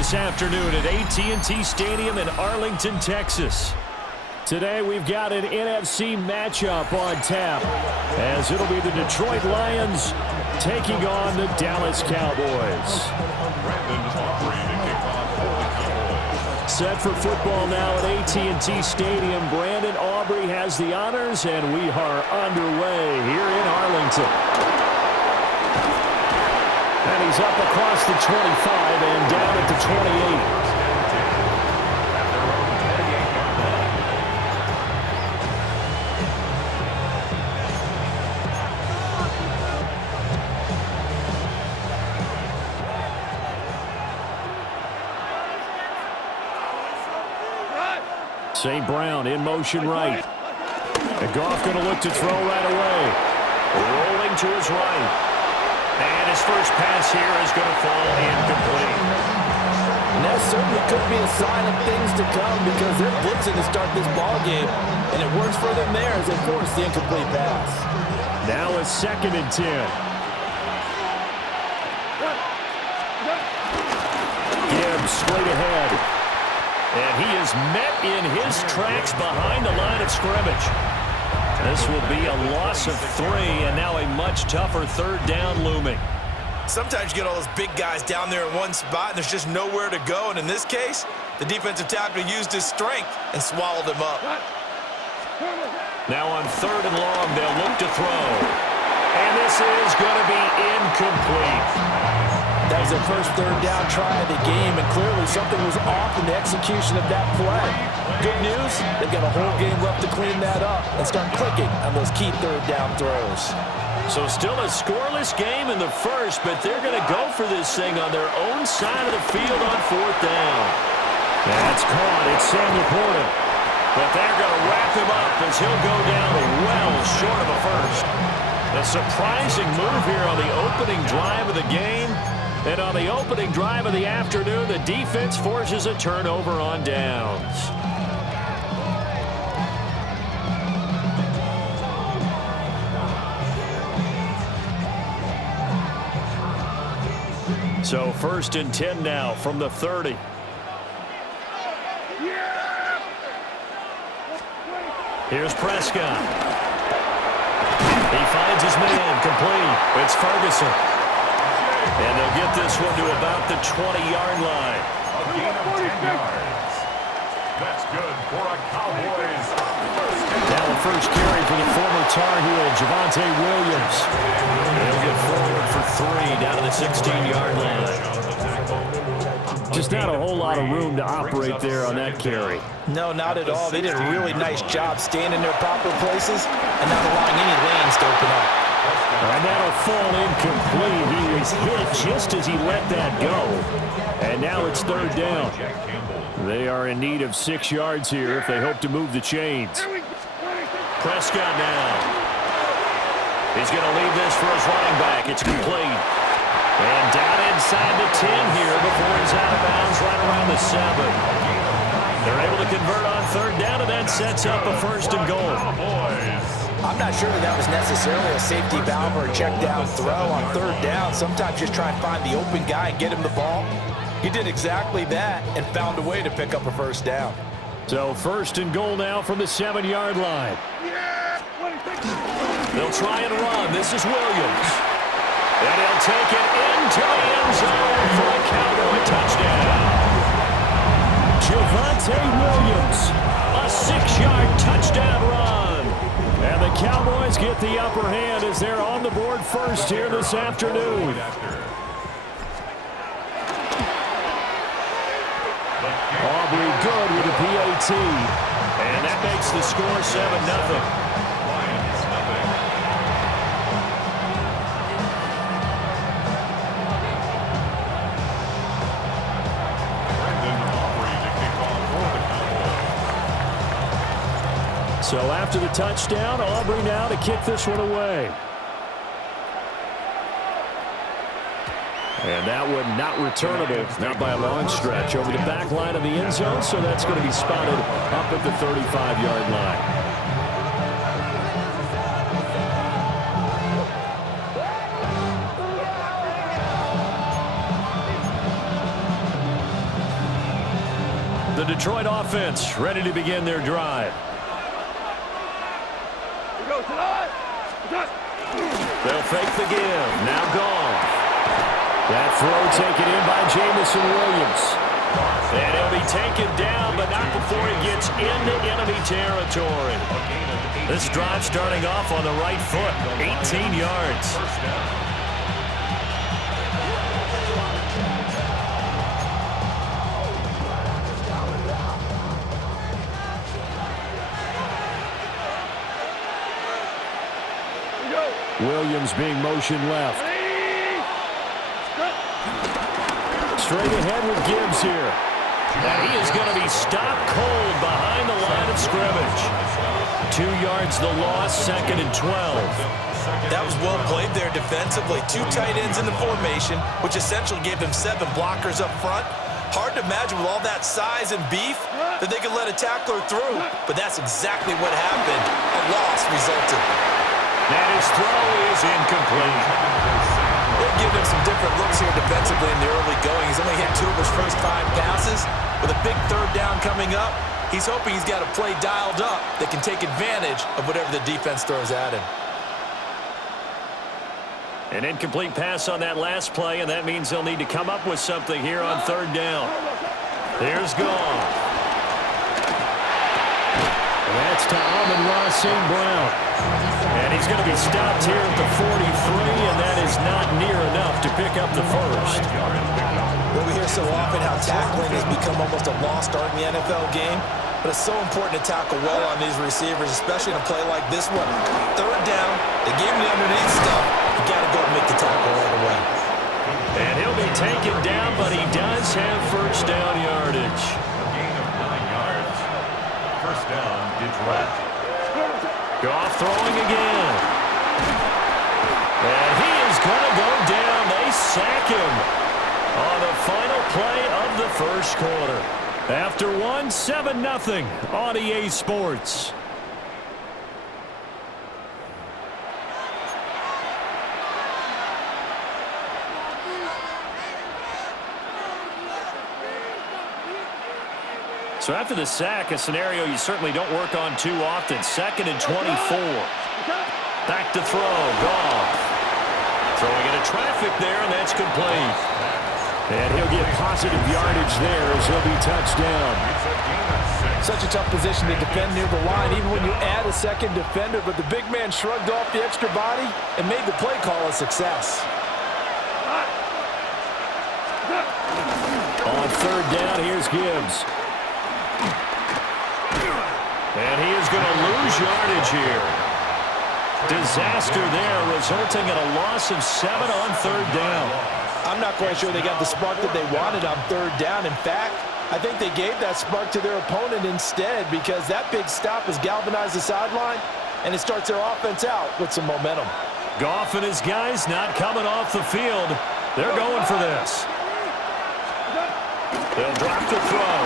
this afternoon at AT&T Stadium in Arlington, Texas. Today we've got an NFC matchup on tap, as it'll be the Detroit Lions taking on the Dallas Cowboys. Set for football now at AT&T Stadium. Brandon Aubrey has the honors, and we are underway here in Arlington. And he's up across the 25 and down at the 28. St. Brown in motion right. And Goff going to look to throw right away. Rolling to his right. And his first pass here is going to fall incomplete. And that certainly could be a sign of things to come, because they're blitzing to start this ball game, and it works for them there as they force the incomplete pass. Now a 2nd and 10. Gibbs straight ahead. And he is met in his tracks behind the line of scrimmage. This will be a loss of 3, and now a much tougher 3rd down looming. Sometimes you get all those big guys down there in one spot, and there's just nowhere to go. And in this case, the defensive tackle used his strength and swallowed him up. Now on 3rd and long, they'll look to throw. And this is going to be incomplete. That was their first 3rd down try of the game, and clearly something was off in the execution of that play. Good news, they've got a whole game left to clean that up and start clicking on those key 3rd down throws. So still a scoreless game in the first, but they're going to go for this thing on their own side of the field on 4th down. That's caught. It's Samuel Porter. But they're going to wrap him up as he'll go down well short of a first. A surprising move here on the opening drive of the game. And on the opening drive of the afternoon, the defense forces a turnover on downs. So 1st and 10 now from the 30. Here's Prescott. He finds his man, complete. It's Ferguson. And they'll get this one to about the 20-yard line. A gain of 10 yards. That's good for a Cowboys first down. Now the first carry for the former Tar Heel, Javonte Williams. They'll get forward for 3 down to the 16-yard line. Just not a whole lot of room to operate there on that carry. No, not at all. They did a really nice job staying in their proper places and not allowing any lanes to open up. And that'll fall incomplete. He was hit just as he let that go. And now it's 3rd down. They are in need of 6 yards here if they hope to move the chains. Prescott now. He's going to leave this for his running back. It's complete. And down inside the 10 here before he's out of bounds right around the 7. They're able to convert on 3rd down, and that sets up a 1st and goal. I'm not sure that was necessarily a safety valve or a check down throw on 3rd down. Sometimes just try and find the open guy and get him the ball. He did exactly that and found a way to pick up a 1st down. So 1st and goal now from the 7-yard line. They'll try and run. This is Williams. And he'll take it into the end zone for a Cowboy touchdown. Javonte Williams, a 6-yard touchdown run. And the Cowboys get the upper hand as they're on the board first here this afternoon. Aubrey good with a PAT. And that makes the score 7-0. So after the touchdown, Aubrey now to kick this one away. And that one not returnable, not by a long stretch, over the back line of the end zone, so that's going to be spotted up at the 35-yard line. The Detroit offense ready to begin their drive. They'll fake the give. Now gone. That throw taken in by Jamison Williams. And he'll be taken down, but not before he gets into enemy territory. This drive starting off on the right foot. 18 yards. Williams being motioned left. Straight ahead with Gibbs here. And he is going to be stopped cold behind the line of scrimmage. 2 yards the loss, 2nd and 12. That was well played there defensively. 2 tight ends in the formation, which essentially gave them 7 blockers up front. Hard to imagine with all that size and beef that they could let a tackler through. But that's exactly what happened. A loss resulted. And his throw is incomplete. They've given him some different looks here defensively in the early going. He's only hit 2 of his first 5 passes. With a big 3rd down coming up, he's hoping he's got a play dialed up that can take advantage of whatever the defense throws at him. An incomplete pass on that last play, and that means they'll need to come up with something here on 3rd down. There's Goff. And that's to Amon-Ra St. Brown. And he's going to be stopped here at the 43, and that is not near enough to pick up the first. Well, we hear so often how tackling has become almost a lost art in the NFL game, but it's so important to tackle well on these receivers, especially in a play like this one. 3rd down, they gave him the underneath stuff. You got to go and make the tackle right away. And he'll be taken down, but he does have first down yardage. A gain of 9 yards. First down, Detroit. Goff throwing again. And he is going to go down. They sack him on the final play of the first quarter. After 7-0 on EA Sports. So after the sack, a scenario you certainly don't work on too often. 2nd and 24. Back to throw. Goff. Throwing into traffic there, and that's complete. And he'll get positive yardage there as he'll be touched down. Such a tough position to defend near the line, even when you add a 2nd defender. But the big man shrugged off the extra body and made the play call a success. On 3rd down, here's Gibbs. And he is going to lose yardage here. Disaster there, resulting in a loss of 7 on 3rd down. I'm not quite sure they got the spark that they wanted on 3rd down. In fact, I think they gave that spark to their opponent instead, because that big stop has galvanized the sideline, and it starts their offense out with some momentum. Goff and his guys not coming off the field. They're going for this. They'll drop the throw.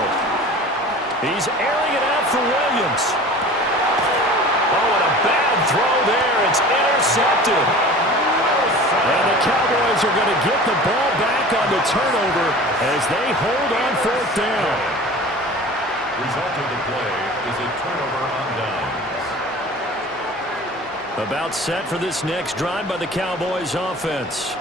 He's airing it out for Williams. Oh, and a bad throw there. It's intercepted. And the Cowboys are going to get the ball back on the turnover as they hold on 4th down. Result of the play is a turnover on downs. About set for this next drive by the Cowboys offense.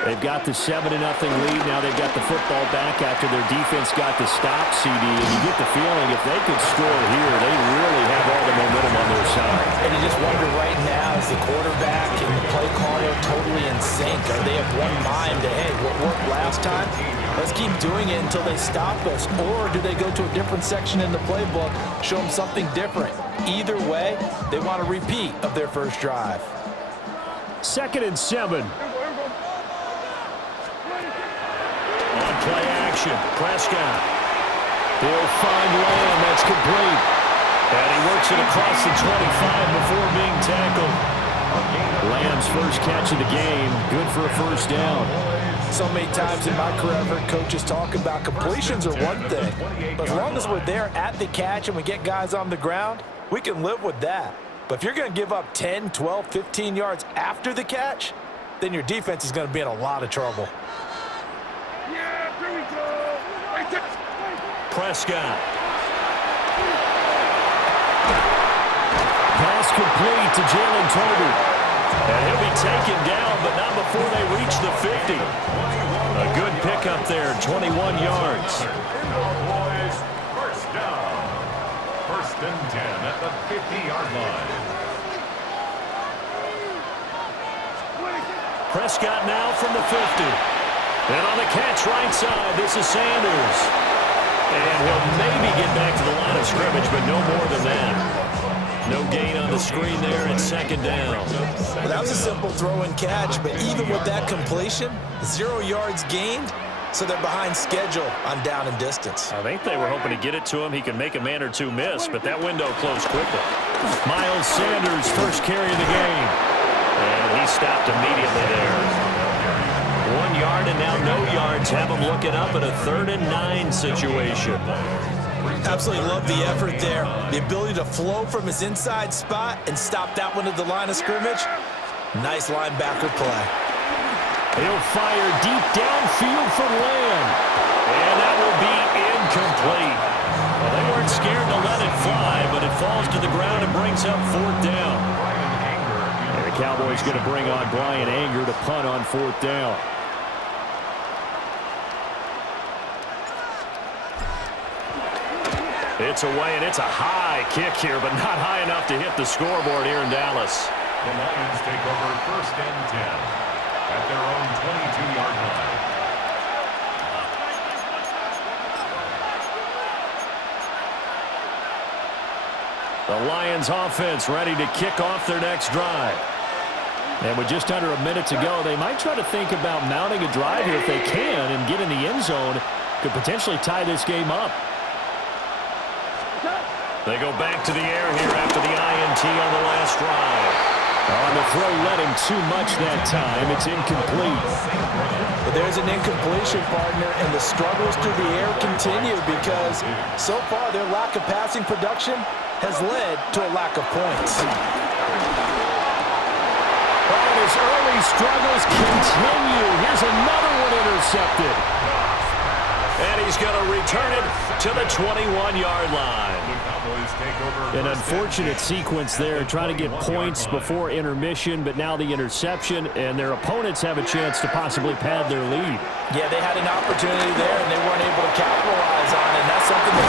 They've got the 7-0 lead. Now they've got the football back after their defense got the stop, CD. And you get the feeling if they could score here, they really have all the momentum on their side. And you just wonder right now, is the quarterback and the play caller totally in sync? Are they of one mind to, hey, what worked last time? Let's keep doing it until they stop us. Or do they go to a different section in the playbook, show them something different? Either way, they want a repeat of their first drive. 2nd and 7. Play action. Prescott. He'll find Lamb. That's complete. And he works it across the 25 before being tackled. Lamb's first catch of the game. Good for a first down. So many times in my career, I've heard coaches talk about completions are one thing. But as long as we're there at the catch and we get guys on the ground, we can live with that. But if you're going to give up 10, 12, 15 yards after the catch, then your defense is going to be in a lot of trouble. Prescott. Pass complete to Jalen Tolbert. And he'll be taken down, but not before they reach the 50. A good pickup there, 21 yards. Cowboys, first down. First and 10 at the 50-yard line. Prescott now from the 50. And on the catch right side, this is Sanders. And he'll maybe get back to the line of scrimmage, but no more than that. No gain on the screen there at second down. Well, that was a simple throw and catch, but even with that completion, 0 yards gained, so they're behind schedule on down and distance. I think they were hoping to get it to him. He could make a man or two miss, but that window closed quickly. Miles Sanders, first carry of the game. And he stopped immediately there. 1 yard and now no yards. Have him looking up at a 3rd and 9 situation. Absolutely love the effort there. The ability to flow from his inside spot and stop that one at the line of scrimmage. Nice linebacker play. He'll fire deep downfield for Lamb. And that will be incomplete. Well, they weren't scared to let it fly, but it falls to the ground and brings up 4th down. And the Cowboys going to bring on Brian Anger to punt on 4th down. It's away, and it's a high kick here, but not high enough to hit the scoreboard here in Dallas. The Lions take over first and 10 at their own 22-yard line. The Lions offense ready to kick off their next drive. And with just under a minute to go, they might try to think about mounting a drive here if they can and get in the end zone. Could potentially tie this game up. They go back to the air here after the INT on the last drive. On the throw, led him too much that time. It's incomplete. But there's an incompletion, partner, and the struggles through the air continue because so far their lack of passing production has led to a lack of points. And his early struggles continue. Here's another one intercepted. And he's going to return it to the 21-yard line. An unfortunate sequence there, trying to get points before intermission, but now the interception, and their opponents have a chance to possibly pad their lead. Yeah, they had an opportunity there, and they weren't able to capitalize on it, and that's something that...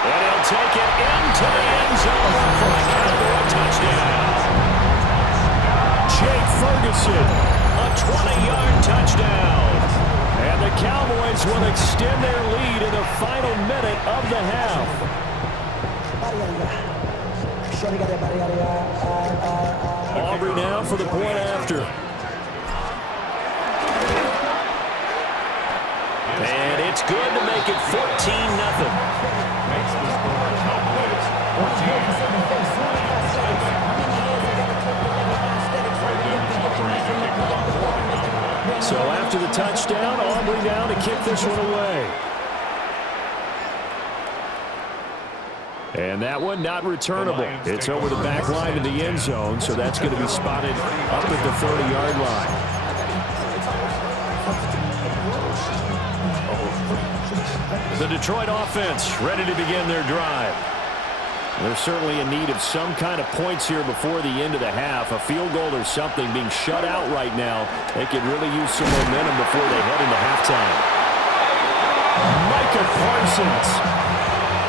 And he'll take it into the end zone for a Cowboy touchdown. Jake Ferguson, a 20-yard touchdown. And the Cowboys will extend their lead in the final minute of the half. Aubrey now for the point after. And it's good to make it 14-0. Makes the score Cowboys 14. So after the touchdown, Aubrey now to kick this one away. And that one not returnable. It's over the back line of the end zone, so that's going to be spotted up at the 30-yard line. The Detroit offense ready to begin their drive. They're certainly in need of some kind of points here before the end of the half. A field goal or something, being shut out right now. They could really use some momentum before they head into halftime. Micah Parsons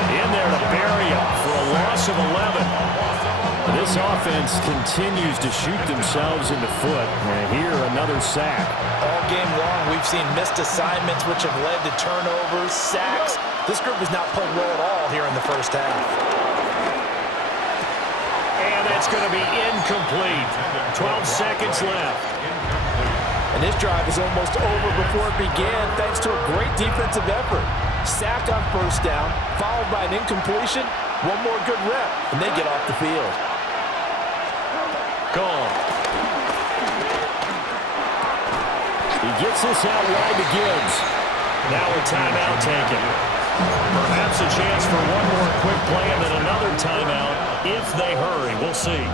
in there to bury him for a loss of 11. This offense continues to shoot themselves in the foot. And here, another sack. All game long, we've seen missed assignments which have led to turnovers, sacks. This group has not played well at all here in the first half. And it's going to be incomplete. 12 seconds left. And this drive is almost over before it began thanks to a great defensive effort. Sack on first down, followed by an incompletion. One more good rep, and they get off the field. Gone. He gets this out wide to Gibbs. Now a timeout taken. Perhaps a chance for one more quick play and then another timeout if they hurry. We'll see.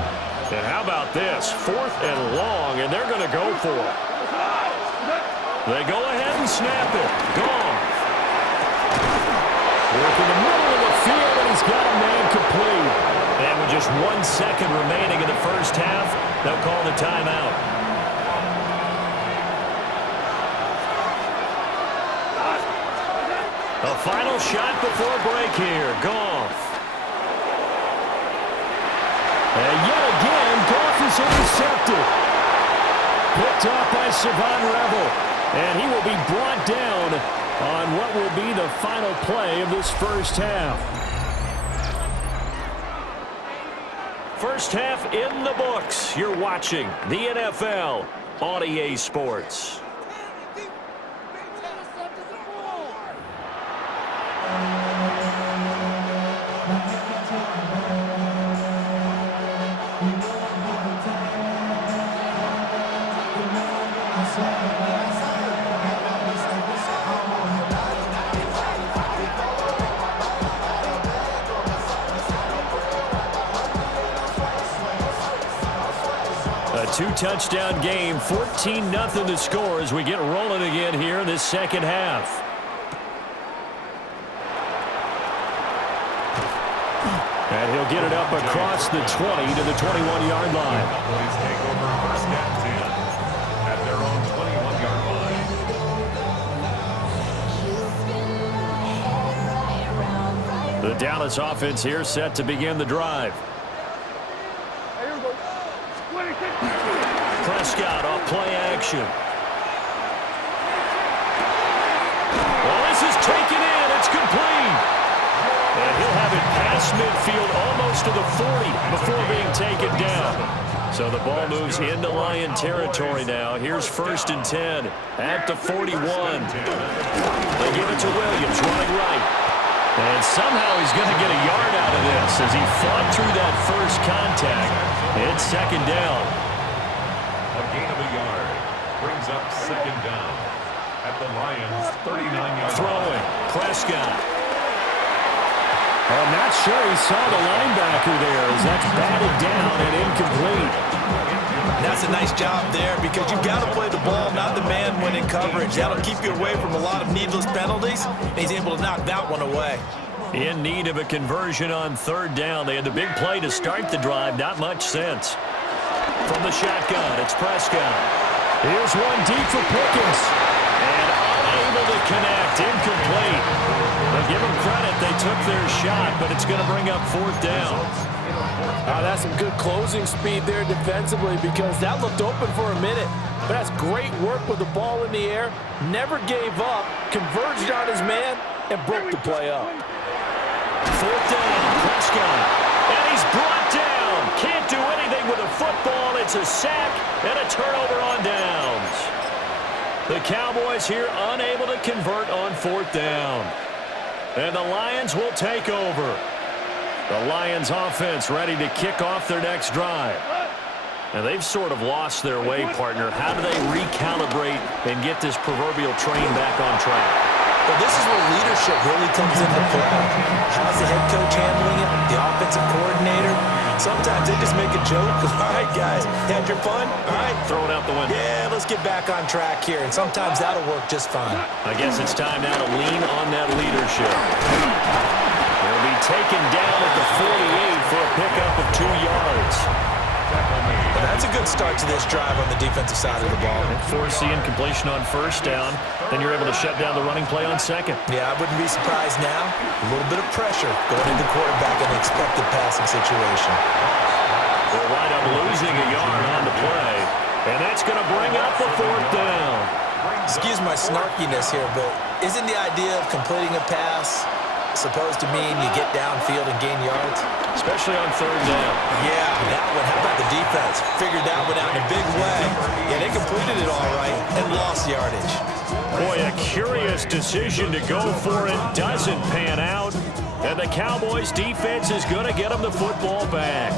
And how about this? 4th and long, and they're going to go for it. They go ahead and snap it. Gone. Working the middle of the field, and he's got a man complete. And with just 1 second remaining in the first half, they'll call the timeout. A final shot before break here. Goff. And yet again, Goff is intercepted. Picked off by Savon Revel. And he will be brought down on what will be the final play of this first half. First half in the books. You're watching the NFL on EA Sports. Two-touchdown game, 14-0 the score as we get rolling again here in this second half. And he'll get it up across the 20 to the 21-yard line. Cowboys take over first and 10 at their own 21-yard line. The Dallas offense here set to begin the drive. Prescott off play action. Well, this is taken in. It's complete. And he'll have it past midfield almost to the 40 before being taken down. So the ball moves into Lion territory now. Here's first and 10 at the 41. They give it to Williams running right. And somehow he's going to get a yard out of this as he fought through that first contact. It's second down. A gain of a yard brings up second down at the Lions' 39-yard line. Throwing, Prescott. I'm not sure he saw the linebacker there as that's batted down and incomplete. That's a nice job there because you've got to play the ball, not the man when in coverage. That'll keep you away from a lot of needless penalties. And he's able to knock that one away. In need of a conversion on third down. They had the big play to start the drive. Not much sense. From the shotgun, it's Prescott. Here's one deep for Pickens. And unable to connect. Incomplete. They'll give them credit. They took their shot, but it's going to bring up fourth down. That's some good closing speed there defensively because that looked open for a minute. But that's great work with the ball in the air. Never gave up. Converged on his man and broke the play up. Fourth down, Prescott. And he's brought down. Can't do anything with a football. It's a sack and a turnover on downs. The Cowboys here unable to convert on fourth down. And the Lions will take over. The Lions offense ready to kick off their next drive. And they've sort of lost their way, partner. How do they recalibrate and get this proverbial train back on track? Well, this is where leadership really comes into play. How's the head coach handling it? The offensive coordinator? Sometimes they just make a joke. All right, guys, had your fun? All right. Throw it out the window. Yeah, let's get back on track here. And sometimes that'll work just fine. I guess it's time now to lean on that leadership. He'll be taken down at the 48 for a pickup of 2 yards. Well, that's a good start to this drive on the defensive side of the ball. Force the incompletion on first down. Then you're able to shut down the running play on second. Yeah, I wouldn't be surprised now. A little bit of pressure going into quarterback in the expected passing situation. They'll wind up losing a yard on the play. And that's going to bring up the fourth down. Excuse my snarkiness here, but isn't the idea of completing a pass supposed to mean you get downfield and gain yards? Especially on third down. Yeah, that one. How about the defense? Figured that one out in a big way. Yeah, they completed it all right and lost yardage. Boy, a curious decision to go for it. Doesn't pan out. And the Cowboys defense is going to get them the football back.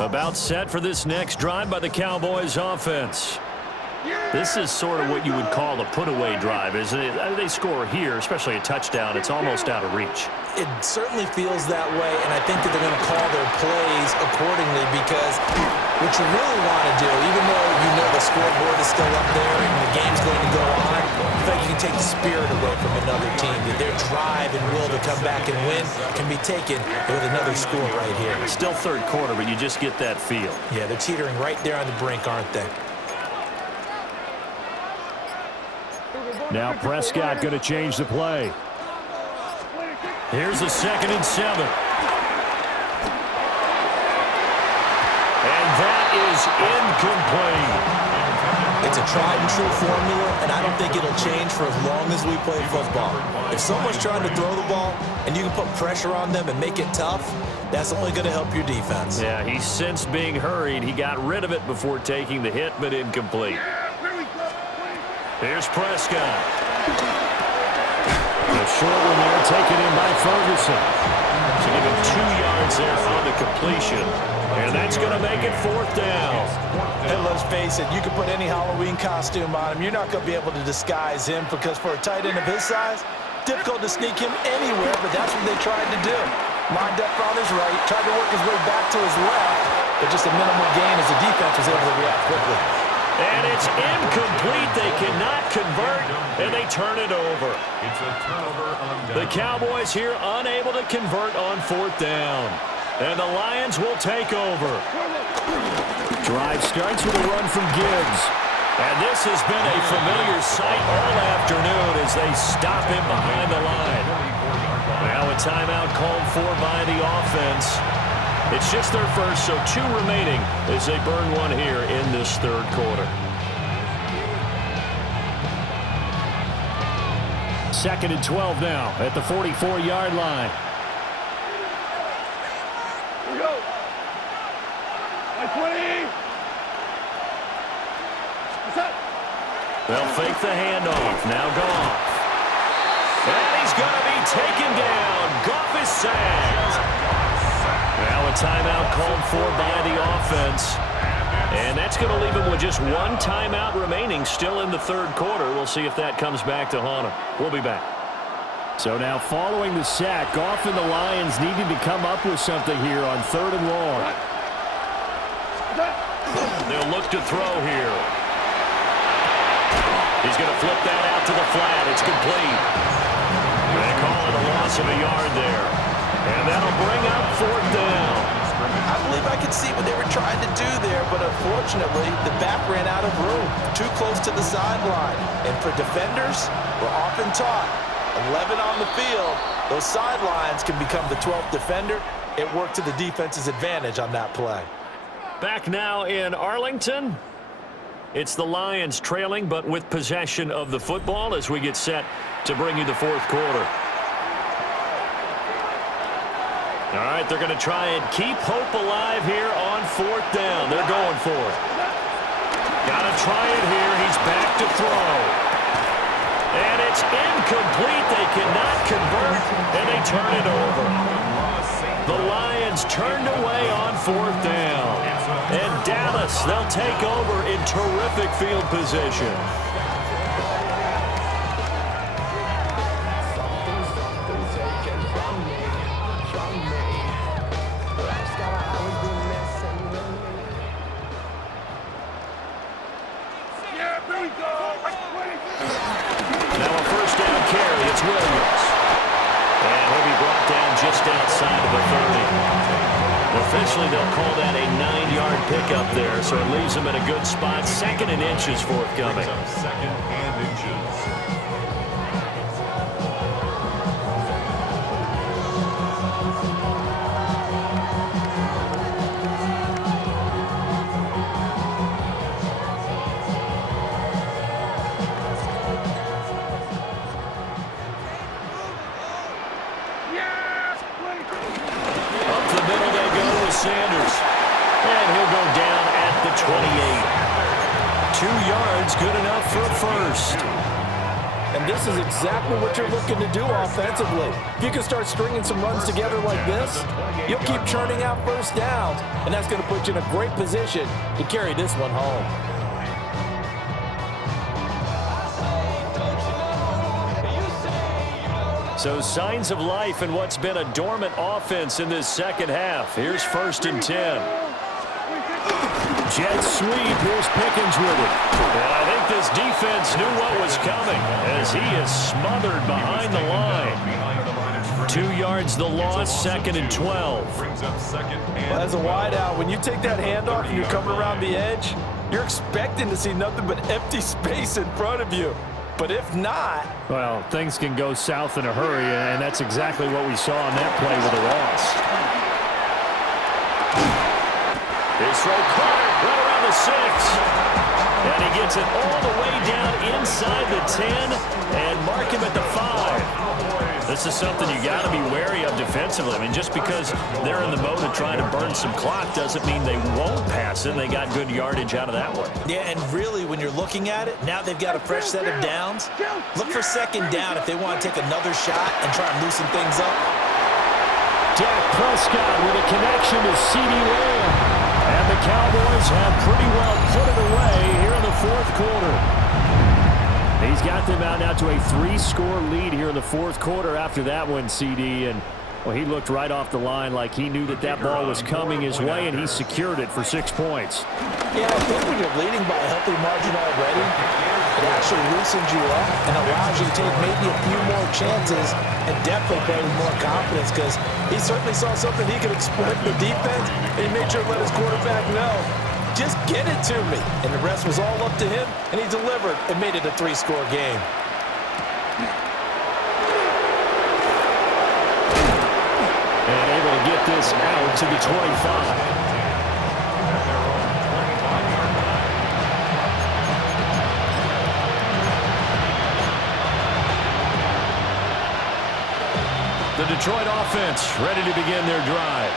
About set for this next drive by the Cowboys offense. This is sort of what you would call a put-away drive, isn't it? They score here, especially a touchdown. It's almost out of reach. It certainly feels that way, and I think that they're going to call their plays accordingly because what you really want to do, even though you know the score scoreboard is still up there and the game's going to go on, I think you can take the spirit away from another team. That their drive and will to come back and win can be taken with another score right here. Still third quarter, but you just get that feel. Yeah, they're teetering right there on the brink, aren't they? Now Prescott going to change the play. Here's a 2nd and 7. And that is incomplete. It's a tried-and-true formula, and I don't think it'll change for as long as we play football. If someone's trying to throw the ball and you can put pressure on them and make it tough, that's only going to help your defense. Yeah, he sensed being hurried. He got rid of it before taking the hit, but incomplete. Here's Prescott. The short one there taken in by Ferguson. To give him 2 yards there on the completion. And that's going to make it 4th down. And let's face it, you can put any Halloween costume on him. You're not going to be able to disguise him because for a tight end of his size, difficult to sneak him anywhere, but that's what they tried to do. Lined up on his right, tried to work his way back to his left, but just a minimal gain as the defense was able to react quickly. And it's incomplete. They cannot convert, and they turn it over. It's a turnover on down. The Cowboys here unable to convert on 4th down. And the Lions will take over. Drive starts with a run from Gibbs. And this has been a familiar sight all afternoon as they stop him behind the line. Now a timeout called for by the offense. It's just their first, so 2 remaining as they burn one here in this 3rd quarter. 2nd and 12 now at the 44-yard line. Here we go. 20. What's up? They'll fake the handoff. Now Goff. And he's going to be taken down. Goff is sacked. Now a timeout called for by the offense. And that's going to leave him with just 1 timeout remaining still in the 3rd quarter. We'll see if that comes back to haunt him. We'll be back. So now following the sack, Goff and the Lions needing to come up with something here on 3rd and long. They'll look to throw here. He's going to flip that out to the flat. It's complete. They call it a loss of a yard there. And that'll bring up 4th down. I believe I could see what they were trying to do there, but unfortunately, the back ran out of room. Too close to the sideline. And for defenders, we're often taught, 11 on the field, those sidelines can become the 12th defender. It worked to the defense's advantage on that play. Back now in Arlington. It's the Lions trailing, but with possession of the football as we get set to bring you the 4th quarter. All right, they're going to try and keep hope alive here on 4th down. They're going for it. Got to try it here. He's back to throw. And it's incomplete. They cannot convert, and they turn it over. The Lions turned away on 4th down. And Dallas, they'll take over in terrific field position. Now a 1st down carry. It's Williams. And he'll be brought down just outside of the 30. Officially, they'll call that a 9-yard pickup there, so it leaves them in a good spot. 2nd and inches forthcoming. 2nd and inches. Sanders. And he'll go down at the 28. 2 yards, good enough for a first. And this is exactly what you're looking to do offensively. If you can start stringing some runs together like this, you'll keep churning out first downs, and that's going to put you in a great position to carry this one home. So signs of life in what's been a dormant offense in this 2nd half. Here's 1st and 10. Jet sweep. Here's Pickens with it. And I think this defense knew what was coming as he is smothered behind the line. 2 yards the loss, 2nd and 12. Well, as a wideout, when you take that handoff and you're coming around the edge, you're expecting to see nothing but empty space in front of you. But if not... Well, things can go south in a hurry, and that's exactly what we saw on that play with a loss. His throw caught right around the 6. And he gets it all the way down inside the 10 and mark him at the 5. This is something you got to be wary of defensively. I mean, just because they're in the mode of trying to burn some clock doesn't mean they won't pass it. They got good yardage out of that one. Yeah, and really, when you're looking at it, now they've got a fresh set of downs. Look for 2nd down if they want to take another shot and try and loosen things up. Dak Prescott with a connection to CeeDee Lamb. And the Cowboys have pretty well put it away here in the 4th quarter. He's got them out now to a 3-score lead here in the 4th quarter after that one, CD. And, well, he looked right off the line like he knew that that ball was coming his way, and he secured it for 6 points. Yeah, I think when you're leading by a healthy margin already, it actually loosens you up and allows you to take maybe a few more chances and definitely play with more confidence because he certainly saw something he could exploit in the defense, and he made sure to let his quarterback know, just get it to me. And the rest was all up to him, and he delivered and made it a 3-score game. And able to get this out to the 25. The Detroit offense ready to begin their drive.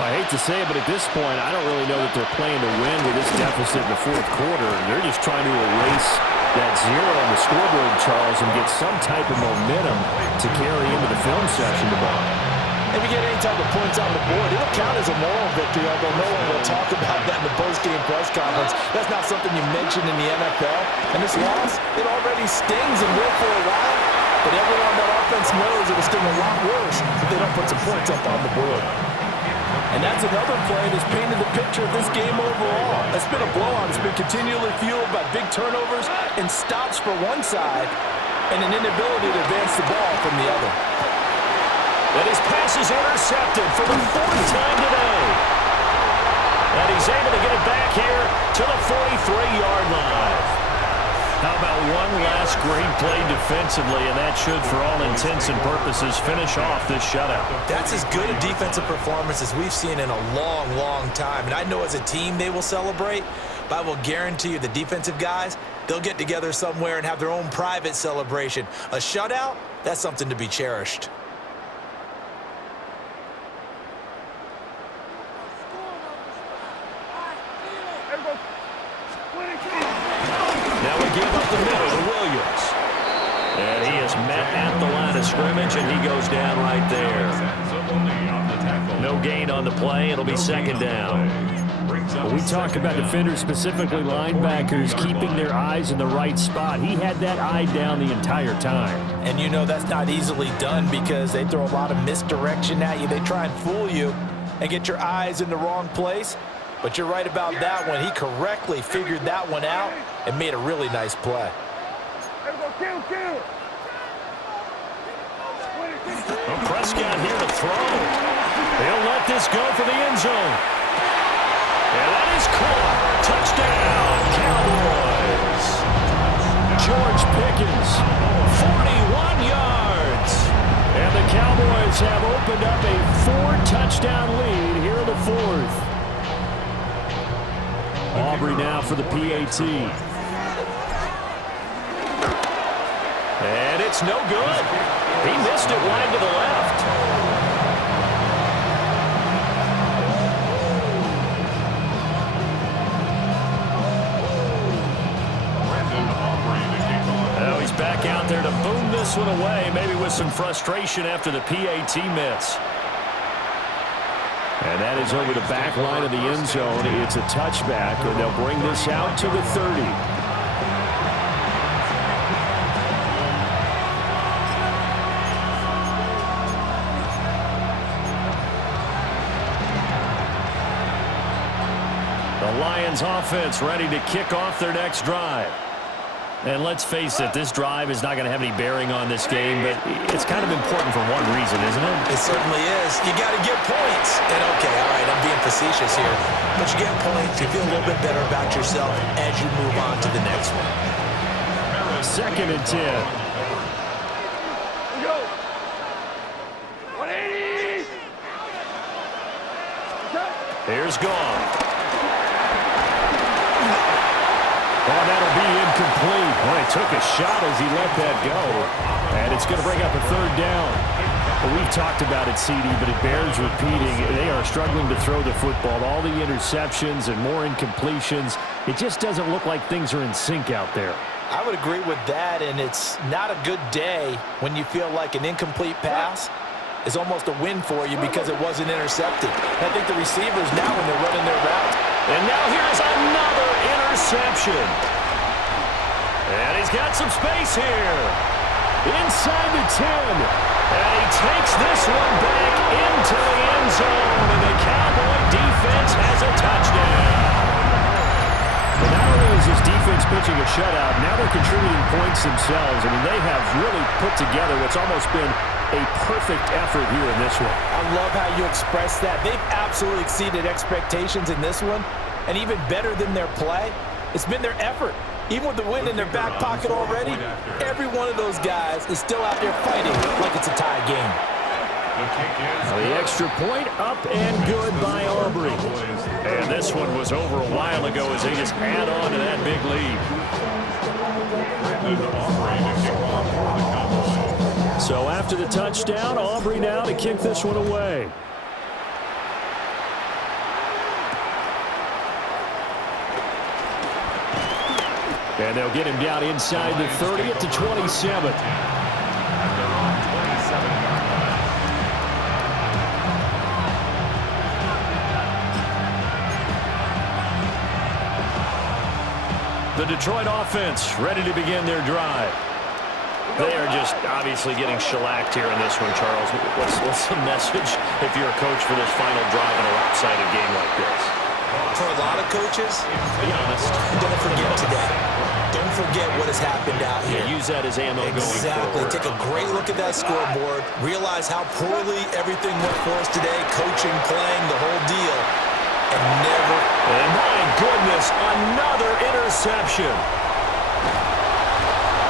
I hate to say it, but at this point, I don't really know that they're playing to win with this deficit in the 4th quarter. They're just trying to erase that 0 on the scoreboard, Charles, and get some type of momentum to carry into the film session tomorrow. If you get any type of points on the board, it'll count as a moral victory, although no one will talk about that in the post-game press conference. That's not something you mention in the NFL. And this loss, it already stings and will for a while. But everyone on that offense knows it will sting a lot worse if they don't put some points up on the board. And that's another play that's painted the picture of this game overall. It's been a blowout. It's been continually fueled by big turnovers and stops for one side and an inability to advance the ball from the other. And his pass is intercepted for the 4th time today. And he's able to get it back here to the 43-yard line. How about one last great play defensively, and that should, for all intents and purposes, finish off this shutout. That's as good a defensive performance as we've seen in a long, long time. And I know as a team they will celebrate, but I will guarantee you the defensive guys, they'll get together somewhere and have their own private celebration. A shutout, that's something to be cherished. Now we give up the middle to Williams. And he is met at the line of scrimmage, and he goes down right there. No gain on the play. It'll be 2nd down. When we talk about defenders, specifically linebackers, keeping their eyes in the right spot, he had that eye down the entire time. And you know that's not easily done because they throw a lot of misdirection at you. They try and fool you and get your eyes in the wrong place. But you're right about that one. He correctly figured that one out and made a really nice play. Well, Prescott here to throw. He'll let this go for the end zone. And that is caught. Touchdown, Cowboys. George Pickens, 41 yards. And the Cowboys have opened up a 4-touchdown lead here in the 4th. Aubrey now for the PAT. And it's no good. He missed it wide to the left. Now he's back out there to boom this one away, maybe with some frustration after the PAT miss. And that is over the back line of the end zone. It's a touchback, and they'll bring this out to the 30. The Lions offense ready to kick off their next drive. And let's face it, this drive is not going to have any bearing on this game, but it's kind of important for one reason, isn't it? It certainly is. You got to get points. And okay, all right, I'm being facetious here. But you get points, you feel a little bit better about yourself as you move on to the next one. 2nd and 10. Go. 180. Here's gone. Oh, that'll be incomplete. Well, he took a shot as he let that go. And it's going to bring up a 3rd down. Well, we've talked about it, CD, but it bears repeating. They are struggling to throw the football. All the interceptions and more incompletions. It just doesn't look like things are in sync out there. I would agree with that, and it's not a good day when you feel like an incomplete pass is almost a win for you because it wasn't intercepted. And I think the receivers now, when they're running their route. And now here's another interception. And he's got some space here. Inside the 10. And he takes this one back into the end zone. And the Cowboy defense has a touchdown. But not only is this defense pitching a shutout, now they're contributing points themselves. I mean, they have really put together what's almost been a perfect effort here in this one. I love how you express that. They've absolutely exceeded expectations in this one. And even better than their play, it's been their effort. Even with the win in their back pocket already, every one of those guys is still out there fighting like it's a tie game. The extra point up and good by Aubrey. And this one was over a while ago as they just add on to that big lead. So after the touchdown, Aubrey now to kick this one away. And they'll get him down inside the 30 at the 27. The Detroit offense ready to begin their drive. They are just obviously getting shellacked here in this one, Charles. What's the message if you're a coach for this final drive in a lopsided game like this? For a lot of coaches, be honest, don't forget today. Don't forget what has happened out here. Yeah, use that as ammo going forward. Exactly. Take a great look at that scoreboard. Realize how poorly everything went for us today. Coaching, playing, the whole deal. And never. And my goodness, another interception.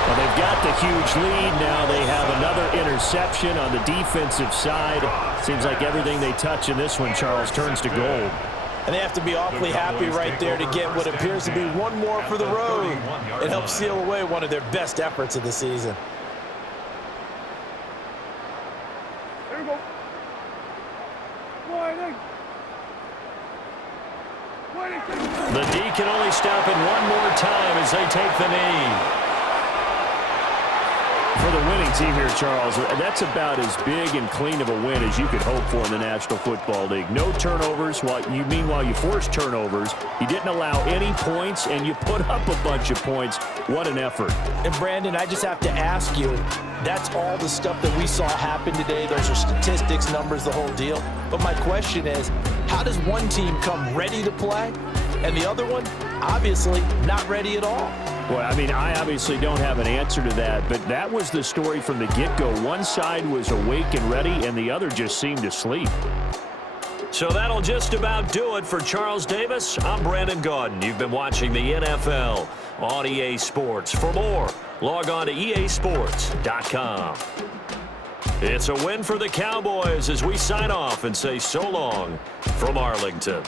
Well, they've got the huge lead. Now they have another interception on the defensive side. Seems like everything they touch in this one, Charles, turns to gold. And they have to be awfully happy right there to get what appears to be one more for the road. It helps seal away one of their best efforts of the season. There we go. The D can only stop it one more time as they take the knee. For the winning team here, Charles, that's about as big and clean of a win as you could hope for in the National Football League. No turnovers. Meanwhile, you forced turnovers. You didn't allow any points, and you put up a bunch of points. What an effort. And, Brandon, I just have to ask you, that's all the stuff that we saw happen today. Those are statistics, numbers, the whole deal. But my question is, how does one team come ready to play, and the other one, obviously, not ready at all? Well, I mean, I obviously don't have an answer to that, but that was the story from the get-go. One side was awake and ready, and the other just seemed to sleep. So that'll just about do it for Charles Davis. I'm Brandon Gaudin. You've been watching the NFL on EA Sports. For more, log on to easports.com. It's a win for the Cowboys as we sign off and say so long from Arlington.